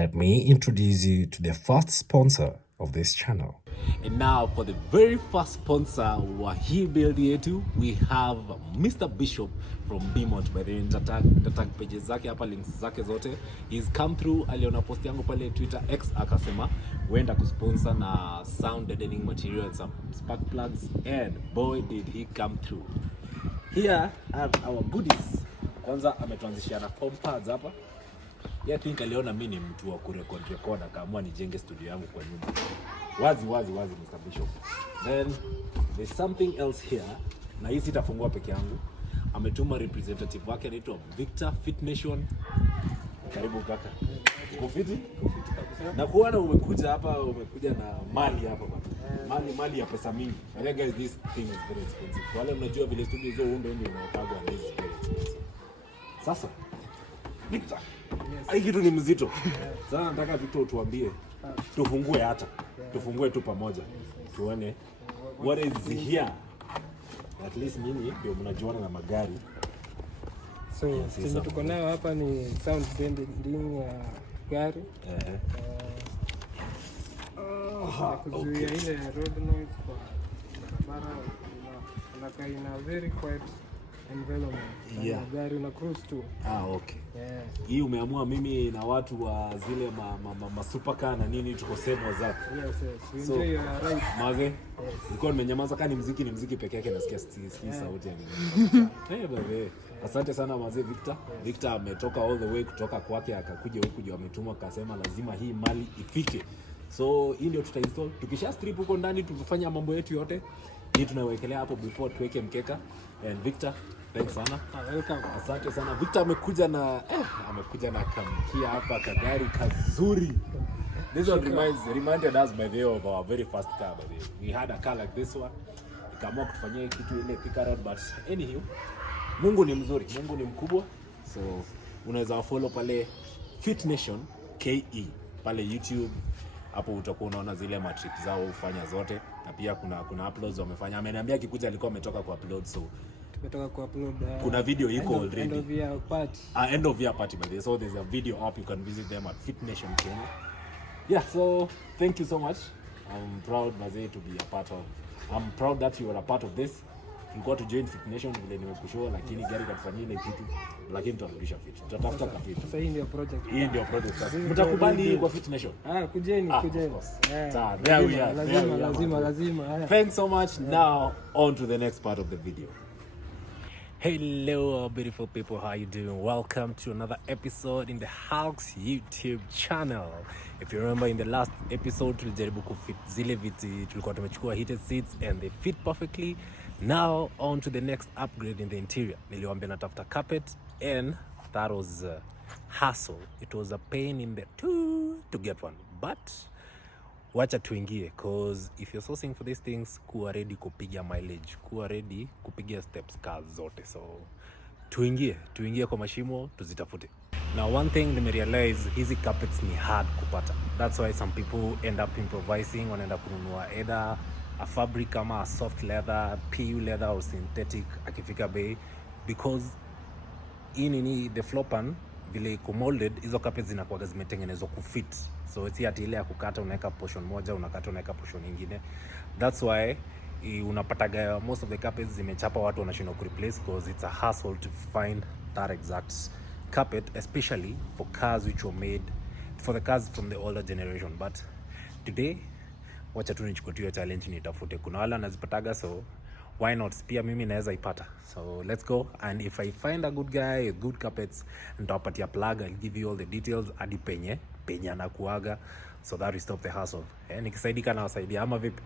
let me introduce you to the first sponsor of this channel. And now for the very first sponsor wa hii build yetu, we have Mr. Bishop from Bmont. By the way, nitatag pages zake hapa, links zake zote. He's come through, aliona post yangu pale Twitter X akasema wenda kusponsor na sound deadening material, some spark plugs, and boy did he come through. Here are our goodies. Kwanza ametuanzishia na foam pads hapa. I think aliona mimi ni mtu wa kurecord akaamua nijenge studio yangu kwa nyumba. Wazi Mr. Bishop. Then there's something else here. Na hii sitafungua peke yangu. Ametuma representative wake anaitwa Victor Fit Nation. Karibu kaka. Uko fiti? Na kuona umekuja hapa, umekuja na mali hapa bwana. Mali ya pesa mingi. I guys, this thing is very expensive. Wale mnajua vile studio hizo ndio unapagwa, this is very expensive. Sasa Victor, hii kitu ni mzito. Sasa nataka Victor tuambie, tufungue tu pamoja. Tuone what is here. At least mimi ndio mnajuana na magari. So, sisi tuko nayo hapa ni sound deadening ya gari. Kuzuia ile road noise kwa barabara, na ina very quiet environment. Yeah. Gari una cruise tu. Okay. Yeah. Hii umeamua mimi na watu wa zile supercar na nini tuko same WhatsApp. Yes. We enjoy your ride. Maze? Yes. Niko nimenyamaza kani muziki peke yake nasikia sauti ya nini. Bebe. Asante sana Maze Victor. Yes. Victor ametoka all the way kutoka kwake akakuja huku juu ametuma akasema lazima hii mali ifike. So hii ndio tutainstall. Tukisha strip huko ndani tufanya mambo yetu yote. Hii tunawekelea hapo before tuweke mkeka. And Victor, thanks sana. Welcome. Asante sana. Victor amekuja na kamkia hapa kagari kazuri. This one reminded us by the way of our very first car by the way. We had a car like this one. Ikaamua kutufanyia kitu ile pick around, but anyhow, Mungu ni mzuri, Mungu ni mkubwa. So unaweza follow pale Fit Nation KE pale YouTube. Hapo utakuwa unaona zile matrix zao ufanya zote, na pia kuna uploads wamefanya. Ameniambia kikuja alikuwa ametoka ku upload, so tumetoka ku upload. Kuna video iko already. End of year party. End of year party by the way. So there's a video up, you can visit them at Fit Nation Kenya. Yeah, so thank you so much. I'm proud Mazee to be a part of. I'm proud that you are a part of this. You got to join Fit Nation vile nimekushow, lakini gari katufanyia ile kitu, lakini tutarudisha fit. Tutatafta kitu. Sasa hii ndio project. Hii ndio project sasa. Mtakubali kwa Fit Nation? Kujeni. There we are. Lazima. Thanks so much. Now on to the next part of the video. Hello beautiful people, how you doing? Welcome to another episode in the Hulk's YouTube channel. If you remember in the last episode tulijaribu kufit zile viti tulikuwa tumechukua heated seats and they fit perfectly. Now on to the next upgrade in the interior. Niliwaambia natafuta carpet and that was a hassle. It was a pain in the to get one. But wacha tuingie, cause if you're sourcing for these things, kuwa ready kupiga mileage, kuwa ready kupiga steps cars zote. So tuingie kwa mashimo tuzitafute. Now one thing nimerealize, hizi carpets ni hard kupata. That's why some people end up improvising, wanaenda kununua either a fabric kama a soft leather, PU leather or synthetic akifika bei, because the floor pan vile iko molded, hizo carpets zinakuwa zimetengenezwa kufit. So si ati ile ya kukata unaweka portion moja, unakata unaweka portion nyingine. That's why unapataga most of the carpets zimechapa, watu wanashindwa ku replace because it's a hassle to find that exact carpet, especially for cars which were made for the cars from the older generation. But today wacha tu nichukue hiyo challenge nitafute. Kuna wala nazipataga, so why not? Pia mimi naweza ipata. So let's go, and if I find a good guy with good carpets, nitawapatia plug. I'll give you all the details hadi penye anakuaga, so that we stop the hassle. Nikisaidika na wasaidia ama vipi?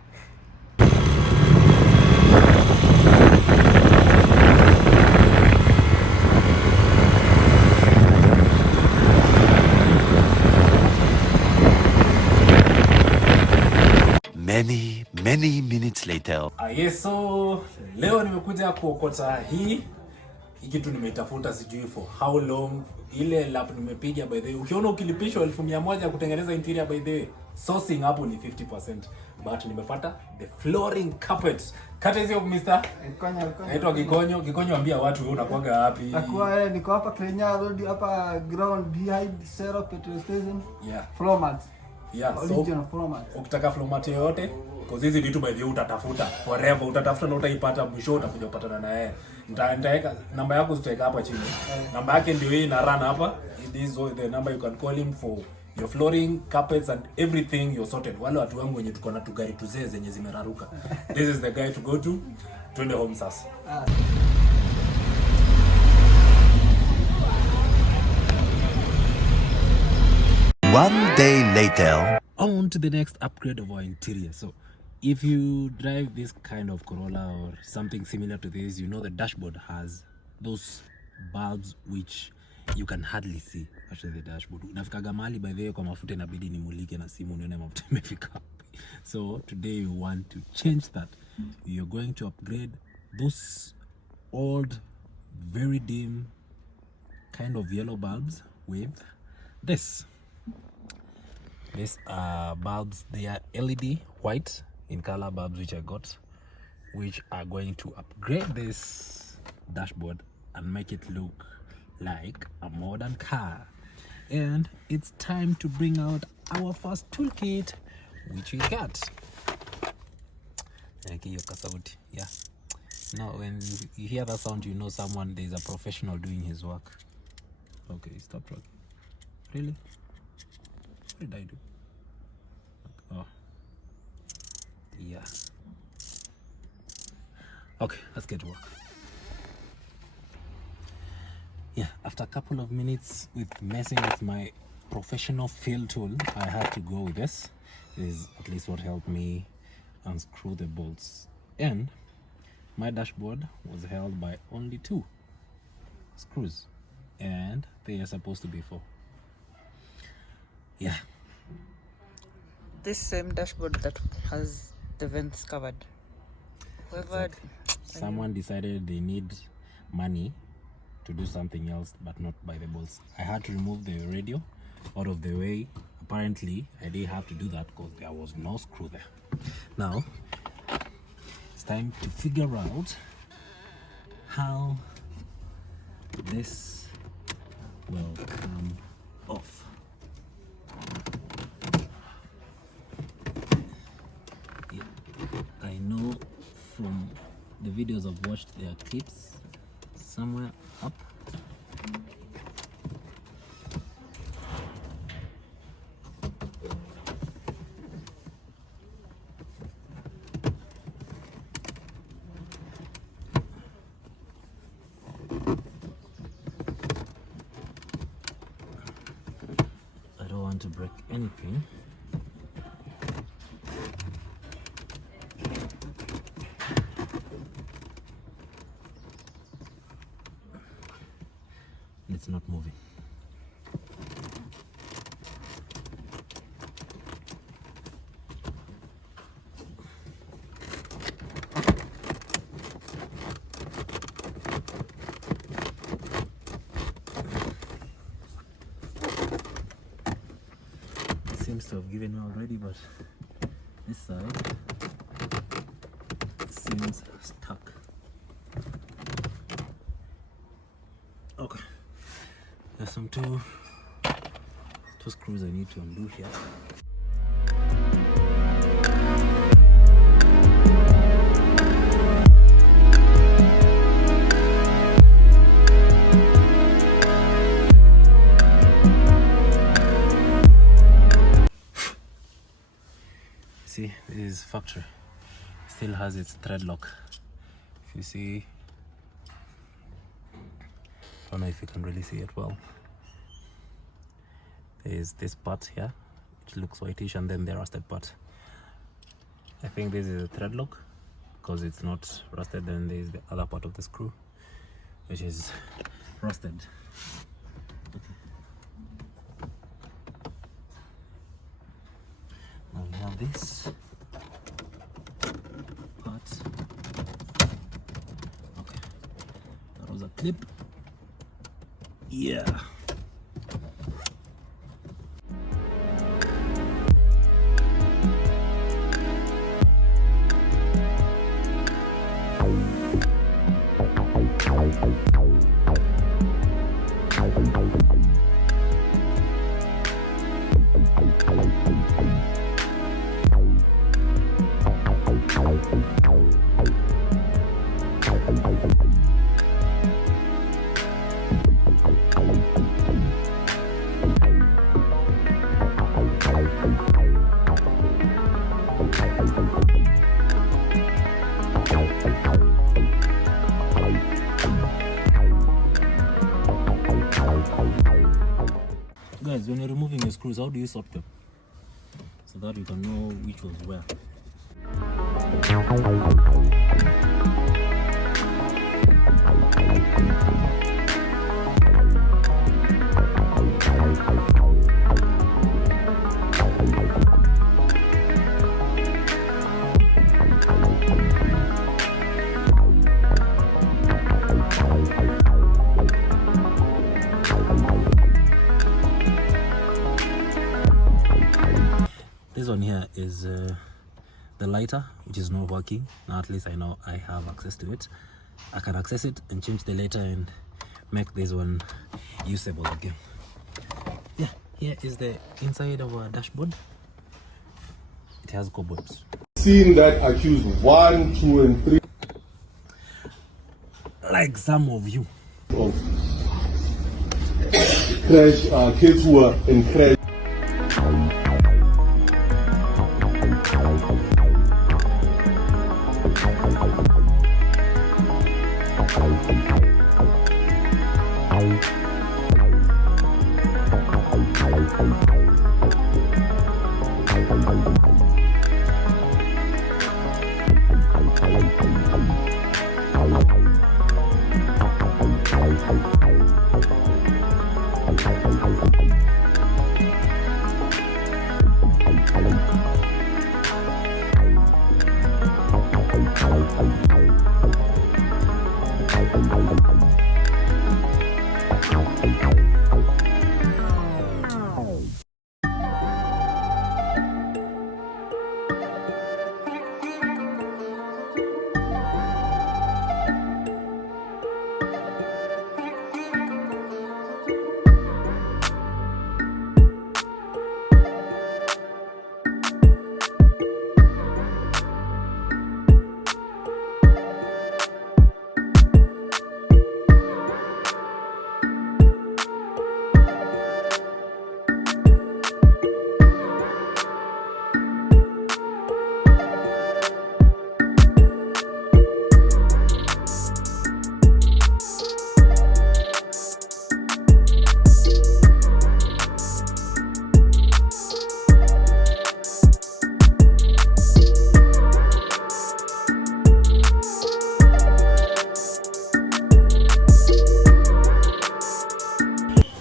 Many minutes later. Yes, so leo nimekuja kuokota hii hii kitu nimeitafuta sijui for how long. Ile lap nimepiga by the way, ukiona ukilipishwa 1100 kutengeneza interior by the way, sourcing hapo ni 50%, but nimepata the flooring carpet courtesy of Mr. Naitwa Gikonyo ambia watu wewe unakuanga wapi? Nakuwa niko hapa Kenya Road, hapa ground behind Sero petrol station. Yeah. Floor mat. Yeah, original floor mat. Ukitaka floor mat yoyote, because hizi vitu by the way utatafuta forever, utatafuta na utaipata, mwisho utakuja kupatana na yeye. Nitaweka namba yako, tutaweka hapa chini. Namba yake ndio hii na run hapa. It is the number you can call him for your flooring, carpets and everything you're sorted. Wale watu wangu wenye tuko na tugari tuzee zenye zimeraruka. This is the guy to go to. Twende home sasa. One day later. On to the next upgrade of our interior. So if you drive this kind of Corolla or something similar to this, you know the dashboard has those bulbs which you can hardly see after the dashboard. Nafikaga mahali by the way kwa mafuta inabidi nimulike na simu nione mafuta imefika wapi. So today we want to change that. You're going to upgrade those old, very dim kind of yellow bulbs with this. These are bulbs, they are LED white in color bulbs which I got, which are going to upgrade this dashboard and make it look like a modern car. And it's time to bring out our first toolkit, which we got. Yeah. Now when you hear that sound, you know there's a professional doing his work. Okay, stop talking. Really? What did I do? Oh. Yeah. Okay, let's get to work. Yeah, after a couple of minutes with messing with my professional fill tool, I had to go with this. This is at least what helped me unscrew the bolts. And my dashboard was held by only 2 screws. And they are supposed to be 4. Yeah. This same dashboard that has the vents covered. Someone decided they need money to do something else, but not by the bolts. I had to remove the radio out of the way. Apparently, I didn't have to do that because there was no screw there. Now, it's time to figure out how this will come off. I know from the videos I've watched, there are clips somewhere up. I don't want to break anything. It's not moving. It seems to have given me already, but this side seems stuck. Okay. There's some two screws I need to undo here. See, this is factory. Still has its thread lock. If you see, I don't know if you can really see it well. There's this part here, which looks whitish, and then the rusted part. I think this is a thread lock because it's not rusted. Then there's the other part of the screw, which is rusted. Okay. Now we have this part. Okay, that was a clip. Yeah. Guys, when you're removing your screws, how do you sort them? So that you can know which was where. This one here is the lighter, which is not working. Now at least I know I have access to it. I can access it and change the lighter and make this one usable again. Yeah, here is the inside of our dashboard. It has cobwebs. Seen that accused 1, 2, and 3 Like some of you. of crash kids who were in crash.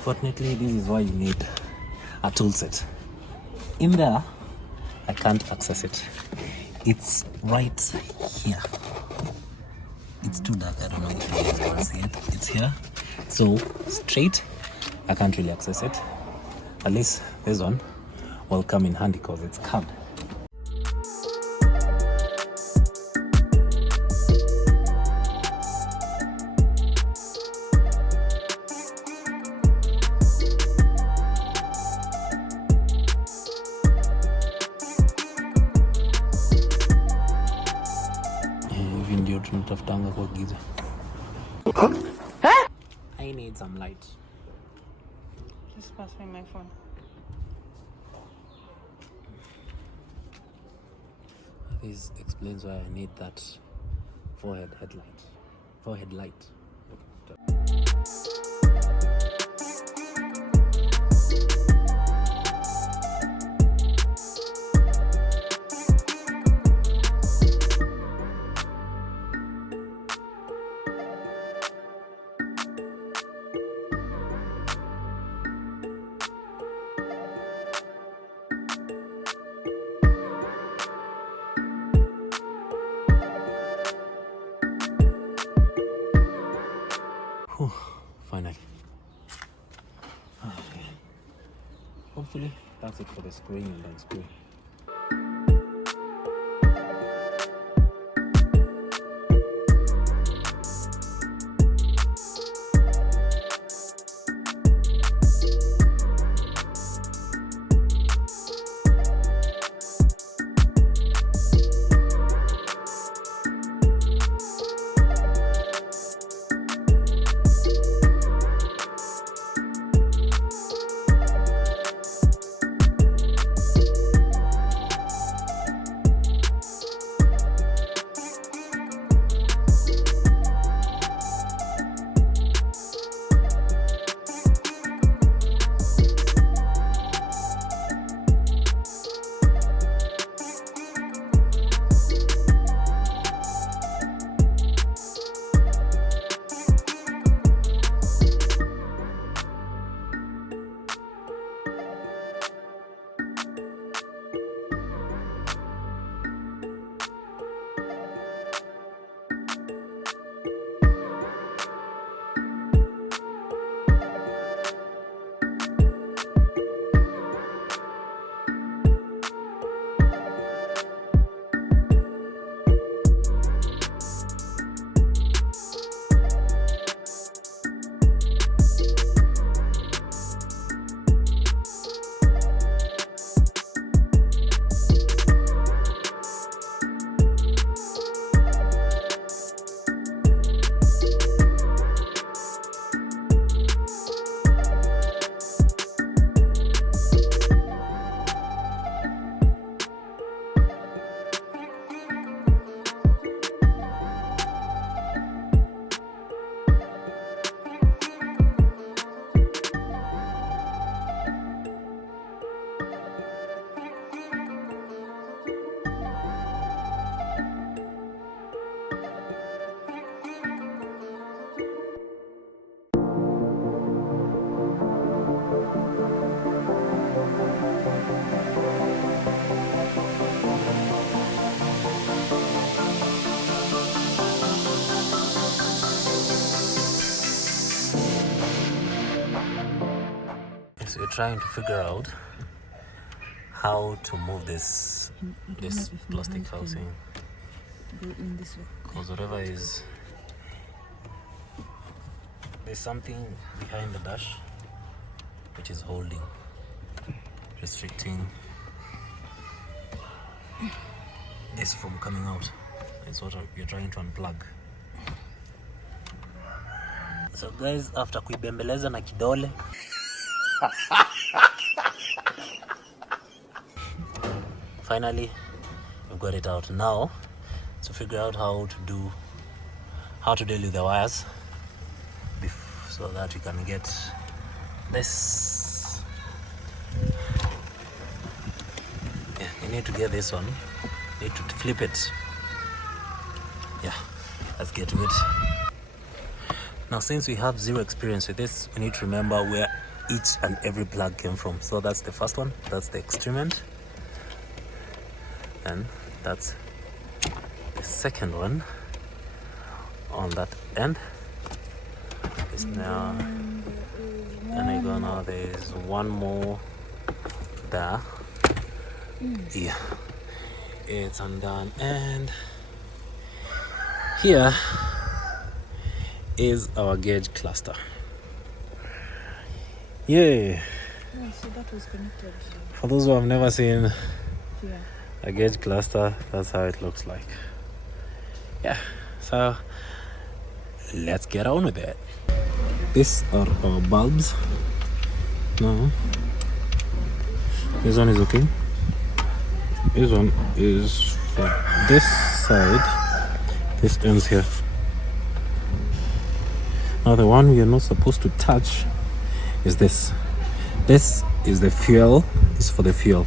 Fortunately, this is why you need a tool set. In there, I can't access it. It's right here. It's too dark, I don't know if you guys can see it. It's here. So straight, I can't really access it. At least this one will come in handy because it's curved. Hivi ndio tunatafutanga kwa giza. I need some light. Just pass me my phone. This explains why I need that forehead light. that's it for the screwing and unscrewing. So we're trying to figure out how to move this plastic housing, because whatever is, there's something behind the dash which is holding, restricting this from coming out. It's what we're trying to unplug. So guys, after kuibembeleza na kidole finally we've got it out. Now to figure out how to deal with the wires so that we can get this. Yeah, you need to get this one, you need to flip it. Yeah, let's get to it. Now since we have zero experience with this, we need to remember where each and every plug came from. So that's the first one, that's the extreme end, and that's the second one on that end. Is now, and I go now, there's one more there. Yeah, it's undone, and here is our gauge cluster. Yeah. Oh, so that was connected. For those who have never seen a gauge cluster, that's how it looks like. Yeah, so let's get on with it. These are our bulbs. Now, this one is okay. This one is for this side. This ends here. Now the one we are not supposed to touch is this. This is the fuel. It's for the fuel,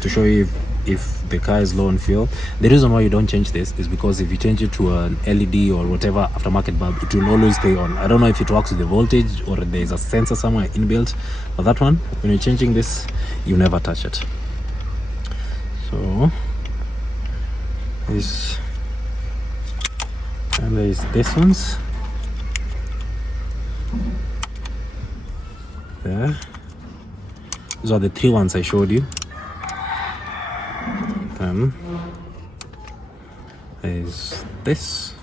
to show you if the car is low on fuel. The reason why you don't change this is because if you change it to an LED or whatever aftermarket bulb, it will always stay on. I don't know if it works with the voltage or there's a sensor somewhere inbuilt, but that one, when you're changing this, you never touch it. So this, and there's this one's there. These are the 3 ones I showed you. Then there's this,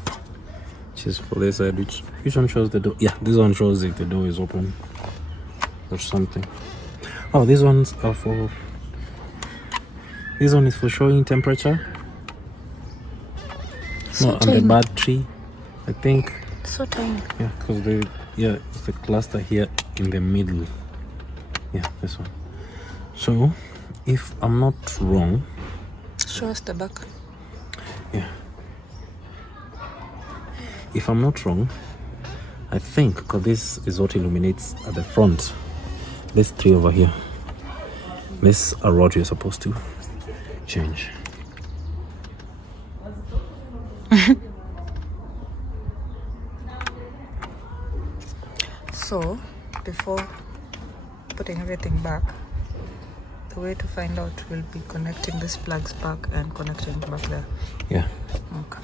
which is for this side. Which one shows the door? Yeah, this one shows if the door is open or something. Oh, these ones are for. This one is for showing temperature. So No, and the battery, I think. So tiny. Yeah, because it's the cluster here in the middle. Yeah, this one. So, if I'm not wrong. Show us the back. Yeah. If I'm not wrong, I think because this is what illuminates at the front. These 3 over here. These are what you're supposed to change. So, before putting everything back, the way to find out will be connecting these plugs back and connecting back there. Yeah. Okay.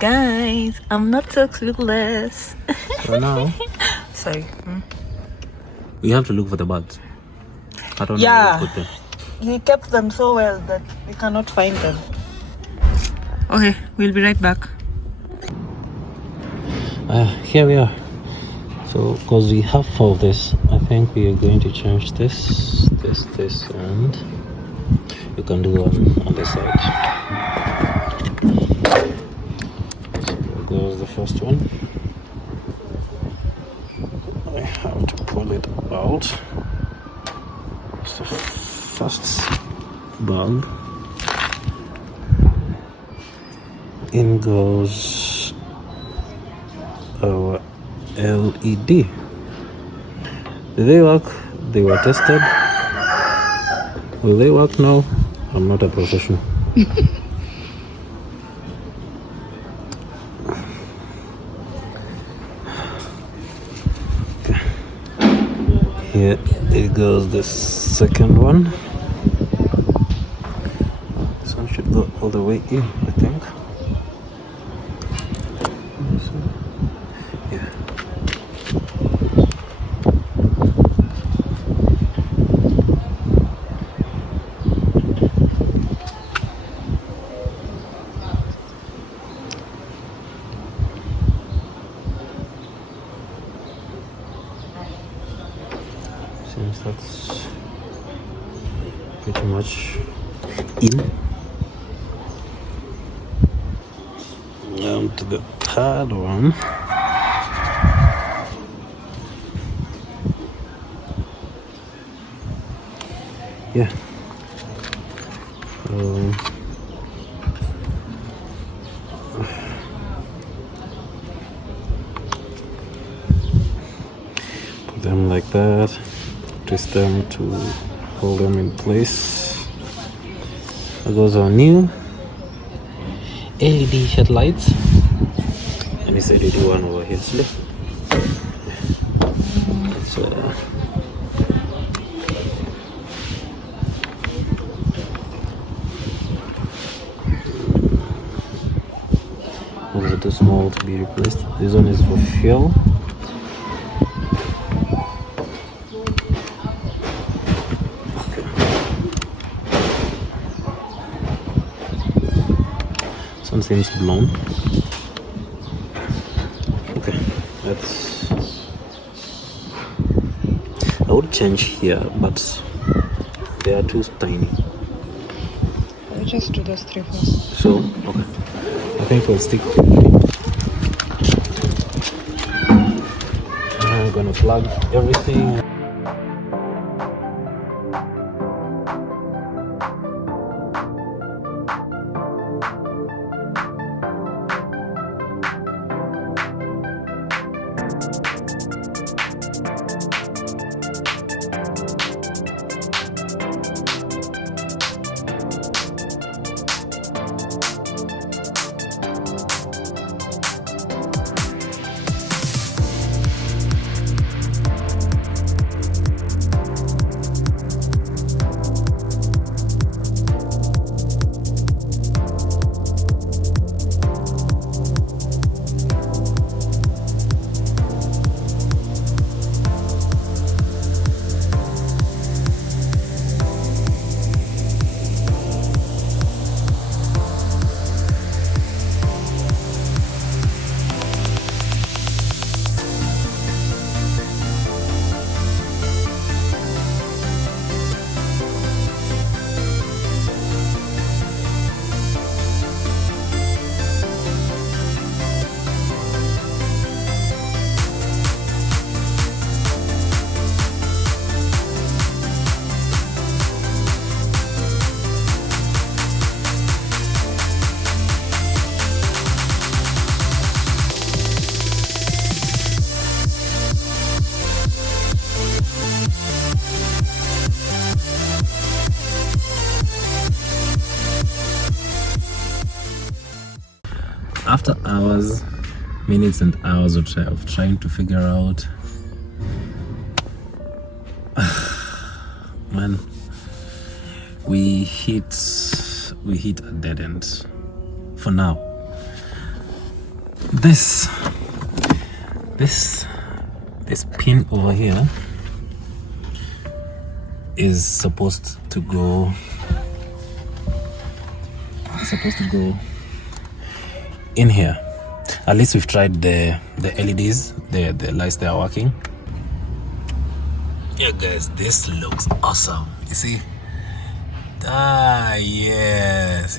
Guys, I'm not so clueless. So now Sorry. we have to look for the buds. I don't know Yeah. where to put them. He kept them so well that we cannot find them. Okay, we'll be right back. Here we are. So, because we have 4 of this, I think we are going to change this, and you can do one on the side. So there goes the first one. I have to pull it out. It's the first bulb. In goes our LED. Did they work? They were tested. Will they work now? I'm not a professional. Okay. Here it goes, the second one. This one should go all the way in, I think. Yeah. Since that's pretty much in. Down to the third one. Yeah. Put them like that. Twist them to hold them in place. That goes our new LED headlights. And this LED one over here. See? So those are too small to be replaced. This one is for fuel. This one seems blown. Okay, that's. I would change here, but they are too tiny. I'll just do those 3 first. So, okay. I think we'll stick. I'm gonna plug everything. after hours, minutes and hours of trying to figure out, man, we hit a dead end for now. This pin over here is supposed to go in here. At least we've tried the LEDs, the lights, they are working. Yeah guys, this looks awesome. You see? Yes.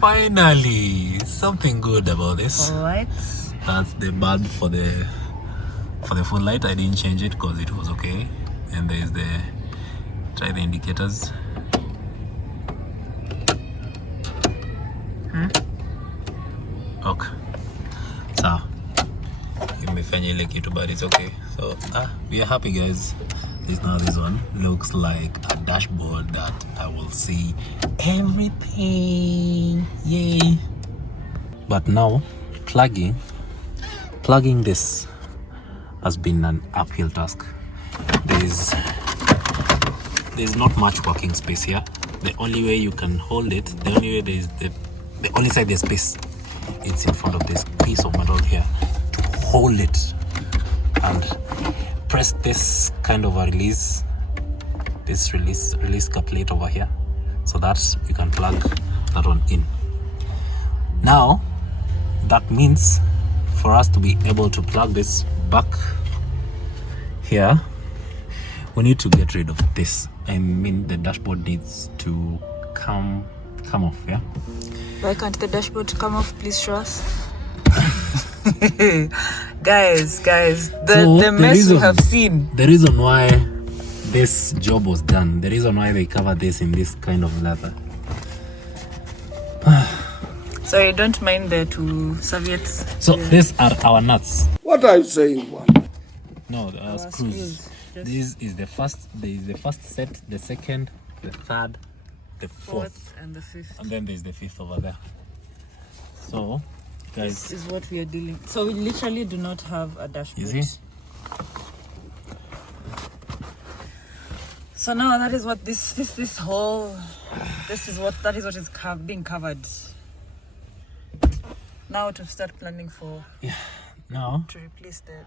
Finally, something good about this. Alright. That's the bulb for the full light. I didn't change it because it was okay. And there is try the indicators. Okay. So imefanya ile kitu, but it's okay. So we are happy guys. This one looks like a dashboard that I will see everything. Yay. But now plugging this has been an uphill task. There's not much working space here. The only way you can hold it, the only side there's space, it's in front of this piece of metal here to hold it and press this kind of a release plate over here, so that you can plug that one in. Now that means for us to be able to plug this back here, we need to get rid of this. I mean, the dashboard needs to come off. Yeah. Why can't the dashboard come off? Please show us. guys, the mess we have seen. The reason why this job was done, the reason why they covered this in this kind of leather. Sorry, don't mind the two serviettes. So these are our nuts. What are you saying, man? No, the screws. This is the first. There is the first set, the second, the third, the fourth, and the fifth. and then there's the fifth over there. So, guys, This is what we are dealing. So we literally do not have a dashboard. you see? So now that is what this is what is being covered. Now to start planning for Now, to replace the.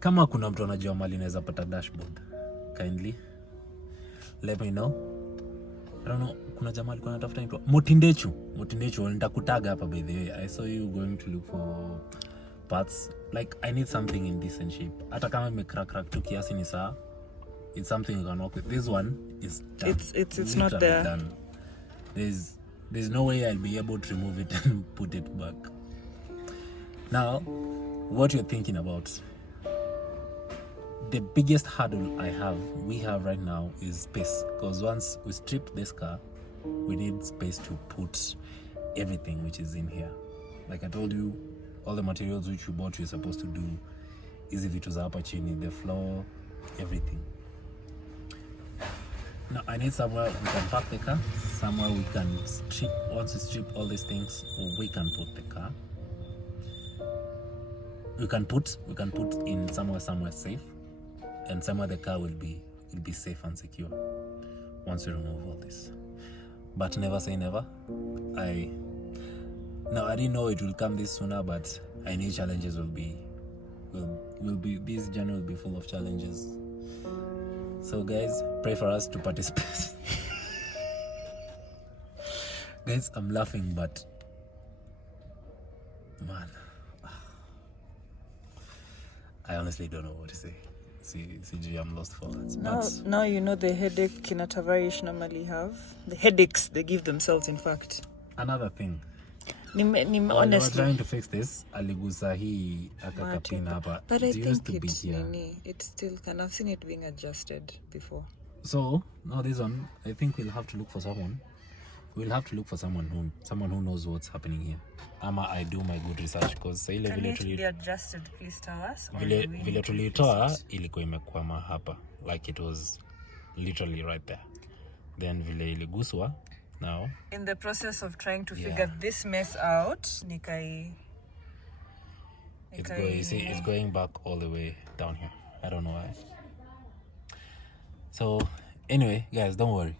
kama kuna mtu anajua mali naweza pata dashboard, kindly let me know. I don't know, kuna jamaa alikuwa anatafuta inaitwa Motindechu, nitakutaga hapa by the way. I saw you going to look for parts. Like I need something in decent shape. Hata kama imecrack tu kiasi ni sawa. It's something you can work with. This one is done. It's not there. Done. There's no way I'll be able to remove it and put it back. Now, what you're thinking about, the biggest hurdle we have right now is space. Because once we strip this car, we need space to put everything which is in here. Like I told you, all the materials which you bought, you're supposed to do easy vitu za hapa chini, the floor, everything. Now I need somewhere we can park the car, somewhere we can strip. Once we strip all these things, we can put the car. We can put in somewhere safe, and somewhere the car will be safe and secure once we remove all this. But never say never. I didn't know it will come this sooner, but I knew challenges will be this journey will be full of challenges. So guys, pray for us to participate. Guys, I'm laughing, but man, I honestly don't know what to say. CG, I'm lost for words. Now you know the headache Kina Tavarish normally have. The headaches they give themselves, in fact. Another thing. When we were honestly, trying to fix this, aligusa hii akakapina hapa. but I It used think to be here. it still can. I've seen it being adjusted before. So now this one, I think we'll have to look for someone. We'll have to look for someone who knows what's happening here. Ama I do my good research, because Can it be adjusted? Please tell us. vile tulitoa ilikuwa imekwama hapa, like it was literally right there. Then vile iliguswa Now, in the process of trying to figure this mess out, it's going back all the way down here. I don't know why. So anyway, guys, don't worry.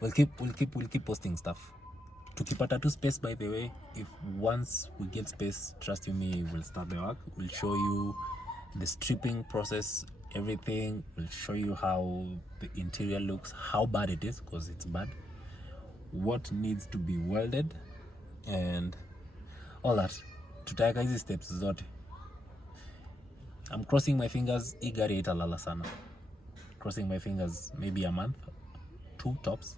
We'll keep posting stuff. Tukipata tu space, by the way, if once we get space, trust you me, we'll start the work. We'll show you the stripping process, everything. We'll show you how the interior looks, how bad it is, because it's bad, what needs to be welded, and all that. Tutaweka hizi steps zote. I'm crossing my fingers, hii gari haitalala sana. Crossing my fingers, maybe a month, 2 tops,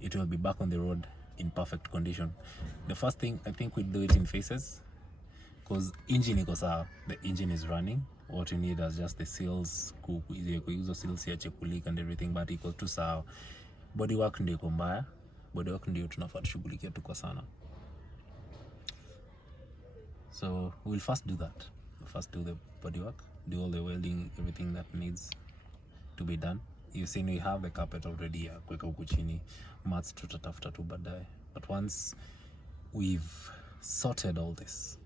it will be back on the road in perfect condition. The first thing, I think we'll do it in phases, because engine iko sawa, the engine is running. What you need is just the seals, kuizo seals ya chekulik and everything, but iko tu sawa. Body work ndio iko mbaya. Body work ndio tunafaa tushughulikia tu kwa sana. So we'll first do that. We'll first do the body work, do all the welding, everything that needs to be done. You've seen we have the carpet already, kuweka huku chini, mats tutatafuta tu baadaye. But once we've sorted all this,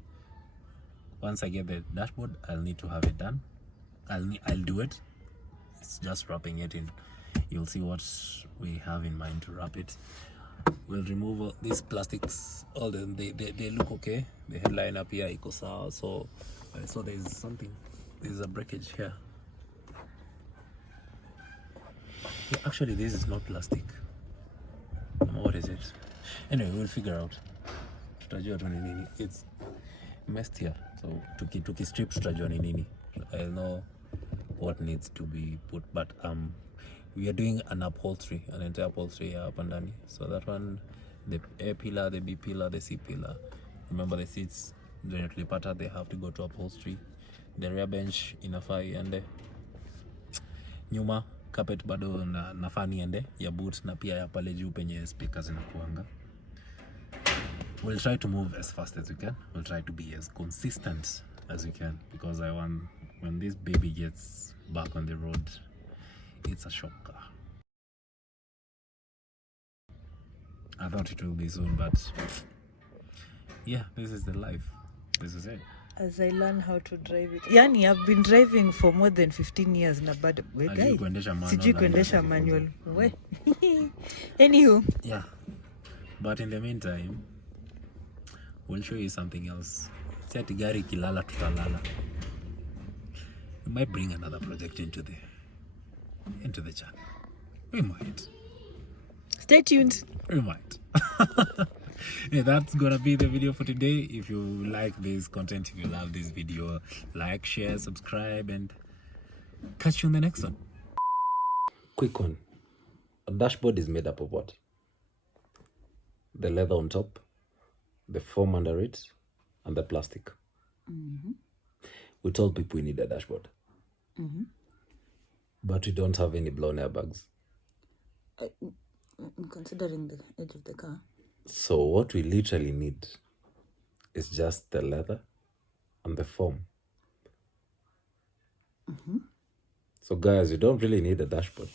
once I get the dashboard, I'll need to have it done. I'll do it. It's just wrapping it in. You'll see what we have in mind to wrap it. We'll remove all these plastics. All them, they look okay. The headline up here iko sawa. So there's a breakage here. Yeah, actually this is not plastic. What is it? Anyway, we'll figure out. Tutajua tu ni nini. It's messed here. So tuki strip tutajua ni nini. I'll know what needs to be put, but we are doing an upholstery, an entire upholstery here up and down. So that one, the A pillar, the B pillar, the C pillar. Remember the seats, generally pattern, they have to go to upholstery. The rear bench inafaa iende. Nyuma carpet bado nafaa niende ya boot na pia ya pale juu penye speakers zinakuanga. We'll try to move as fast as we can. We'll try to be as consistent as we can, because I want, when this baby gets back on the road, it's a shocker. I thought it will be soon, but yeah, this is the life. This is it. As I learn how to drive it. Yani, I've been driving for more than 15 years na bado sijui kuendesha manual. Anywho. Yeah. But in the meantime, we'll show you something else. Si ati gari kilala tutalala. We might bring another project into the channel. We might. Stay tuned. We might. Yeah, that's gonna be the video for today. If you like this content, if you love this video, like, share, subscribe, and catch you on the next one. Quick one. A dashboard is made up of what? The leather on top, the foam under it, and the plastic. We told people we need a dashboard. But we don't have any blown airbags. Considering the age of the car. So what we literally need is just the leather and the foam. So guys, you don't really need a dashboard.